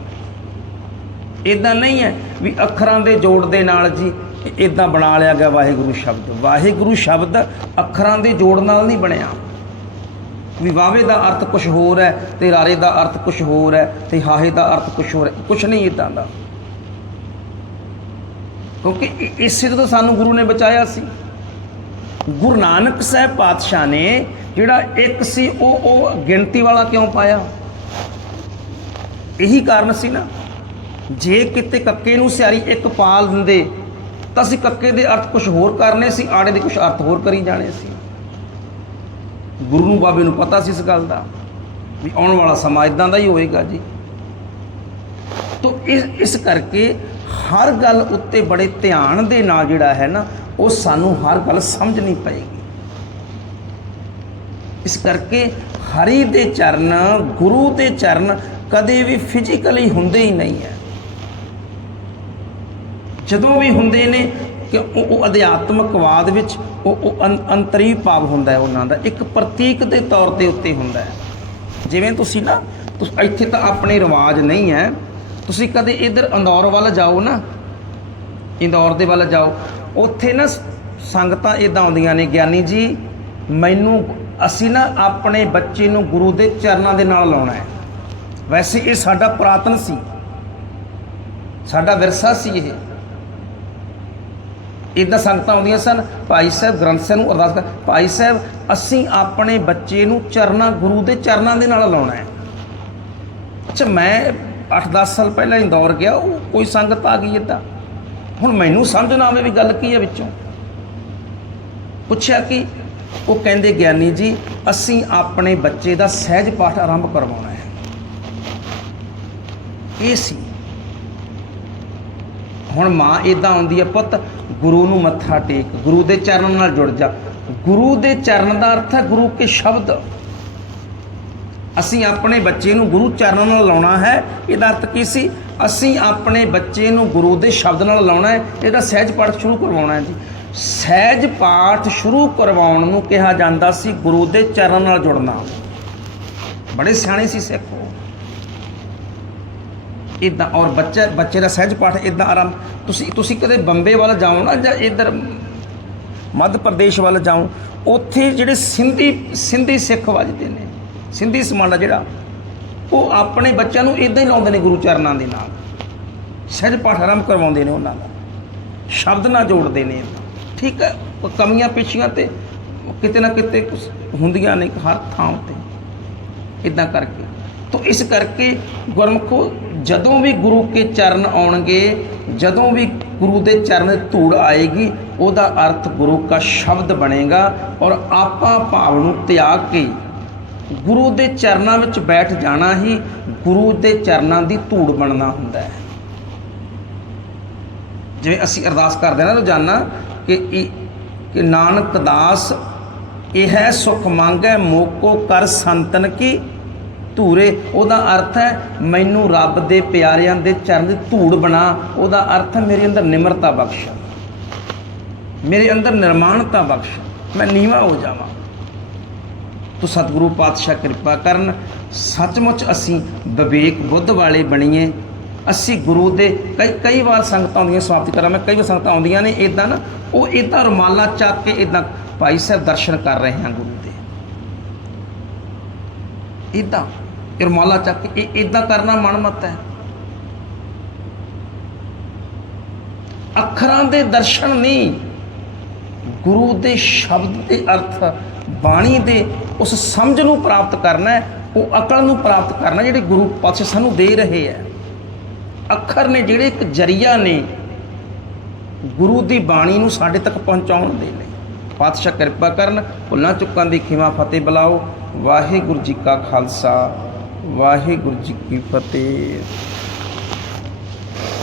S1: ਇਦਾਂ ਨਹੀਂ ਹੈ ਵੀ ਅੱਖਰਾਂ ਦੇ ਜੋੜ ਦੇ ਨਾਲ ਜੀ ਇਦਾਂ ਬਣਾ ਲਿਆ ਗਿਆ ਵਾਹਿਗੁਰੂ ਸ਼ਬਦ। ਵਾਹਿਗੁਰੂ ਸ਼ਬਦ ਅੱਖਰਾਂ ਦੇ ਜੋੜ ਨਾਲ ਨਹੀਂ ਬਣਿਆ। ਵੀ ਵਾਵੇ ਦਾ ਅਰਥ ਕੁਝ ਹੋਰ ਹੈ ਤੇ ਰਾਰੇ ਦਾ ਅਰਥ ਕੁਝ ਹੋਰ ਹੈ ਤੇ ਹਾਹੇ ਦਾ ਅਰਥ ਕੁਝ ਹੋਰ ਹੈ। ਕੁਝ ਨਹੀਂ ਇਦਾਂ ਦਾ। ਕਿਉਂਕਿ ਇਸੇ ਤੋਂ ਸਾਨੂੰ ਗੁਰੂ ਨੇ ਬਚਾਇਆ ਸੀ। ਗੁਰੂ ਨਾਨਕ ਸਾਹਿਬ ਪਾਤਸ਼ਾਹ ਨੇ ਜਿਹੜਾ ਇੱਕ ਸੀ, ਉਹ ਉਹ ਗਿਣਤੀ ਵਾਲਾ ਕਿਉਂ ਪਾਇਆ? ਇਹੀ ਕਾਰਨ ਸੀ ਨਾ। ਜੇ ਕਿਤੇ ਕੱਕੇ ਨੂੰ ਸਿਆਰੀ ਇੱਕ ਪਾਲ ਦਿੰਦੇ, ਤਾਂ ਅਸੀਂ ਕੱਕੇ ਦੇ ਅਰਥ ਕੁਝ ਹੋਰ ਕਰਨੇ ਸੀ, ਆੜੇ ਦੇ ਕੁਝ ਅਰਥ ਹੋਰ ਕਰੀ ਜਾਣੇ ਸੀ। ਗੁਰੂ ਨੂੰ ਬਾਬੇ ਨੂੰ ਪਤਾ ਸੀ ਇਸ ਗੱਲ ਦਾ ਵੀ ਆਉਣ ਵਾਲਾ ਸਮਾਂ ਇਦਾਂ ਦਾ ਹੀ ਹੋਏਗਾ ਜੀ। ਤੋ ਇਸ ਇਸ ਕਰਕੇ ਹਰ ਗੱਲ ਉੱਤੇ ਬੜੇ ਧਿਆਨ ਦੇ ਨਾਲ ਜਿਹੜਾ ਹੈ ਨਾ, ਉਹ ਸਾਨੂੰ ਹਰ ਗੱਲ ਸਮਝਣੀ ਪਏਗੀ। ਇਸ ਕਰਕੇ ਹਰੀ ਦੇ ਚਰਨ, ਗੁਰੂ ਦੇ ਚਰਨ ਕਦੇ ਵੀ ਫਿਜ਼ੀਕਲੀ ਹੁੰਦੇ ਹੀ ਨਹੀਂ ਹੈ। ਜਦੋਂ ਵੀ ਹੁੰਦੇ ਨੇ ਕਿ ਉਹ ਅਧਿਆਤਮਕਵਾਦ ਵਿੱਚ ਉਹ ਉਹ ਅੰ- ਅੰਤਰੀ ਭਾਵ ਹੁੰਦਾ ਹੈ ਉਹਨਾਂ ਦਾ। ਇੱਕ ਪ੍ਰਤੀਕ ਦੇ ਤੌਰ ਤੇ ਉੱਤੇ ਹੁੰਦਾ ਹੈ। ਜਿਵੇਂ ਤੁਸੀਂ ਨਾ, ਤੁਸੀਂ, ਇੱਥੇ ਤਾਂ ਆਪਣੇ ਰਿਵਾਜ ਨਹੀਂ ਹੈ। ਤੁਸੀਂ ਕਦੇ ਇਧਰ ਇੰਦੌਰ ਵੱਲ ਜਾਓ ਨਾ, ਇੰਦੌਰ ਦੇ ਵੱਲ ਜਾਓ, ਉੱਥੇ ਨਾ ਸੰਗਤਾਂ ਇਦਾਂ ਆਉਂਦੀਆਂ ਨੇ, ਗਿਆਨੀ ਜੀ, ਮੈਨੂੰ ਅਸੀਂ ਨਾ ਆਪਣੇ ਬੱਚੇ ਨੂੰ ਗੁਰੂ ਦੇ ਚਰਨਾਂ ਦੇ ਨਾਲ ਲਾਉਣਾ ਹੈ। ਵੈਸੇ ਇਹ ਸਾਡਾ ਪੁਰਾਤਨ ਸੀ। ਸਾਡਾ ਵਿਰਸਾ ਸੀ ਇਹ। ਇਦਾਂ ਸੰਗਤਾਂ ਆਉਂਦੀਆਂ ਸਨ, ਭਾਈ ਸਾਹਿਬ ਗ੍ਰੰਥ ਸਾਹਿਬ ਨੂੰ ਅਰਦਾਸ ਕਰ, ਭਾਈ ਸਾਹਿਬ, ਅਸੀਂ ਆਪਣੇ ਬੱਚੇ ਨੂੰ ਚਰਨਾ, ਗੁਰੂ ਦੇ ਚਰਨਾਂ ਦੇ ਨਾਲ ਲਾਉਣਾ ਹੈ। ਅੱਛਾ, ਮੈਂ 8-10 ਸਾਲ ਪਹਿਲਾਂ ਇੰਦੌਰ ਗਿਆ, ਉਹ ਕੋਈ ਸੰਗਤ ਆ ਗਈ ਇਦਾਂ ਹੁਣ ਮੈਨੂੰ ਸਮਝ ਨਾ ਆਵੇ ਵੀ ਗੱਲ ਕੀ ਹੈ ਵਿੱਚੋਂ। ਪੁੱਛਿਆ ਕਿ ਉਹ ਕਹਿੰਦੇ, ਗਿਆਨੀ ਜੀ, ਅਸੀਂ ਆਪਣੇ ਬੱਚੇ ਦਾ ਸਹਿਜ ਪਾਠ ਆਰੰਭ ਕਰਵਾਉਣਾ ਹੈ। ਇਹ ਸੀ ਹੁਣ ਮਾਂ ਇਦਾਂ ਆਉਂਦੀ ਹੈ ਪੁੱਤ, ਗੁਰੂ ਨੂੰ ਮੱਥਾ ਟੇਕ, ਗੁਰੂ ਦੇ ਚਰਨ ਨਾਲ ਜੁੜ ਜਾ। ਗੁਰੂ ਦੇ ਚਰਨ ਦਾ ਅਰਥ ਹੈ ਗੁਰੂ ਕੇ ਸ਼ਬਦ। ਅਸੀਂ ਆਪਣੇ ਬੱਚੇ ਨੂੰ ਗੁਰੂ ਚਰਨ ਨਾਲ ਲਾਉਣਾ ਹੈ, ਇਹਦਾ ਅਰਥ ਕੀ ਸੀ? ਅਸੀਂ ਆਪਣੇ ਬੱਚੇ ਨੂੰ ਗੁਰੂ ਦੇ ਸ਼ਬਦ ਨਾਲ ਲਾਉਣਾ ਹੈ, ਇਹਦਾ ਸਹਿਜ ਪਾਠ ਸ਼ੁਰੂ ਕਰਵਾਉਣਾ ਹੈ ਜੀ। ਸਹਿਜ ਪਾਠ ਸ਼ੁਰੂ ਕਰਵਾਉਣ ਨੂੰ ਕਿਹਾ ਜਾਂਦਾ ਸੀ ਗੁਰੂ ਦੇ ਚਰਨ ਨਾਲ ਜੁੜਨਾ। ਬੜੇ ਸਿਆਣੇ ਸੀ ਸਿੱਖ। ਇਦਾਂ, ਔਰ ਬੱਚੇ ਬੱਚੇ ਦਾ ਸਹਿਜ ਪਾਠ ਇਦਾਂ ਆਰੰਭ। ਤੁਸੀਂ ਤੁਸੀਂ ਕਦੇ ਬੰਬੇ ਵੱਲ ਜਾਓ ਨਾ, ਜਾਂ ਇਧਰ ਮੱਧ ਪ੍ਰਦੇਸ਼ ਵੱਲ ਜਾਓ, ਉੱਥੇ ਜਿਹੜੇ ਸਿੰਧੀ ਸਿੰਧੀ ਸਿੱਖ ਵੱਜਦੇ ਨੇ, ਸਿੰਧੀ ਸਮਾਲਾ ਜਿਹੜਾ, ਉਹ ਆਪਣੇ ਬੱਚਿਆਂ ਨੂੰ ਇਦਾਂ ਹੀ ਲਾਉਂਦੇ ਨੇ ਗੁਰੂ ਚਰਨਾਂ ਦੇ ਨਾਲ। ਸਹਿਜ ਪਾਠ ਆਰੰਭ ਕਰਵਾਉਂਦੇ ਨੇ ਉਹਨਾਂ ਦਾ। ਸ਼ਬਦ ਨਾਲ ਜੋੜਦੇ ਨੇ ਠੀਕ ਹੈ ਕਮੀਆਂ ਪੇਸ਼ੀਆਂ ਤੇ ਕਿਤੇ ਨਾ ਕਿਤੇ ਕੁਛ ਹੁੰਦੀਆਂ ਨੇ ਹਰ ਥਾਂ ਤੇ। ਇਦਾਂ ਕਰਕੇ। ਤੋ ਇਸ ਕਰਕੇ ਗੁਰਮਖੋ ਜਦੋਂ ਵੀ ਗੁਰੂ ਕੇ ਚਰਨ ਆਉਣਗੇ, ਜਦੋਂ ਵੀ ਗੁਰੂ ਦੇ ਚਰਨ ਧੂੜ ਆਏਗੀ, ਉਹਦਾ ਅਰਥ ਗੁਰੂ ਦਾ ਸ਼ਬਦ ਬਣੇਗਾ ਔਰ ਆਪਾ ਭਾਵ ਨੂੰ ਤਿਆਗ ਕੇ ਗੁਰੂ ਦੇ ਚਰਨਾਂ ਵਿੱਚ ਬੈਠ ਜਾਣਾ ਹੀ ਗੁਰੂ ਦੇ ਚਰਨਾਂ ਦੀ ਧੂੜ ਬਣਨਾ ਹੁੰਦਾ ਹੈ। ਜਿਵੇਂ ਅਸੀਂ ਅਰਦਾਸ ਕਰਦੇ ਹਾਂ ਨਾ ਰੋਜ਼ਾਨਾ ਕਿ ਕਿ ਨਾਨਕ ਦਾਸ, ਇਹ ਹੈ ਸੁਖ ਮੰਗੈ, ਮੋਕੋ ਕਰ ਸੰਤਨ ਕੀ ਧੂਰੇ, ਉਹਦਾ ਅਰਥ ਹੈ ਮੈਨੂੰ ਰੱਬ ਦੇ ਪਿਆਰਿਆਂ ਦੇ ਚਰਨ ਦੀ ਧੂੜ ਬਣਾ। ਉਹਦਾ ਅਰਥ ਮੇਰੇ ਅੰਦਰ ਨਿਮਰਤਾ ਬਖਸ਼। ਮੇਰੇ ਅੰਦਰ ਨਿਰਮਾਣਤਾ ਬਖਸ਼। ਮੈਂ ਨੀਵਾ ਹੋ ਜਾਵਾਂ। ਤੋ ਸਤਿਗੁਰੂ ਪਾਤਸ਼ਾਹ ਕਿਰਪਾ ਕਰਨ। ਸੱਚਮੁੱਚ ਅਸੀਂ ਵਿਵੇਕ ਬੁੱਧ ਵਾਲੇ ਬਣੀਏ। ਅਸੀਂ ਗੁਰੂ ਦੇ ਕਈ ਕਈ ਵਾਰ ਸੰਗਤਾਂ ਆਉਂਦੀਆਂ ਸਮਾਪਤੀ ਕਰਾਂ। ਮੈਂ ਕਈ ਵਾਰ ਸੰਗਤਾਂ ਆਉਂਦੀਆਂ ਨੇ ਇਦਾਂ ਨਾ, ਉਹ ਇਦਾਂ ਰੁਮਾਲਾ ਚੱਕ ਕੇ ਇਦਾਂ ਭਾਈ ਸਾਹਿਬ ਦਰਸ਼ਨ ਕਰ ਰਹੇ ਹਾਂ ਗੁਰੂ ਦੇ। ਇਦਾਂ ਇਹ ਰੁਮਾਲਾ ਚੱਕ ਕੇ ਇਹ ਇਦਾਂ ਕਰਨਾ ਮਨਮਤ ਹੈ। ਅੱਖਰਾਂ ਦੇ ਦਰਸ਼ਨ ਨਹੀਂ, ਗੁਰੂ ਦੇ ਸ਼ਬਦ ਦੇ ਅਰਥ, ਬਾਣੀ ਦੇ ਉਸ ਸਮਝ ਨੂੰ ਪ੍ਰਾਪਤ ਕਰਨਾ ਹੈ, ਉਹ ਅਕਲ ਨੂੰ ਪ੍ਰਾਪਤ ਕਰਨਾ ਜਿਹੜੇ ਗੁਰੂ ਪਾਤਸ਼ਾਹ ਸਾਨੂੰ ਦੇ ਰਹੇ ਹੈ। ਅੱਖਰ ਨੇ ਜਿਹੜੇ ਇੱਕ ਜਰੀਆ ਨੇ, ਗੁਰੂ ਦੀ ਬਾਣੀ ਨੂੰ ਸਾਡੇ ਤੱਕ ਪਹੁੰਚਾਉਣ ਦੇ ਲਈ। ਪਾਤਸ਼ਾਹ ਕਿਰਪਾ ਕਰਨ, ਭੁੱਲਾਂ ਚੁੱਕਾਂ ਦੀ ਖਿਮਾ ਫਤਿਹ ਬੁਲਾਓ। ਵਾਹਿਗੁਰੂ ਜੀ ਕਾ ਖਾਲਸਾ। ਵਾਹਿਗੁਰੂ ਜੀ ਕੀ ਫਤਿਹ।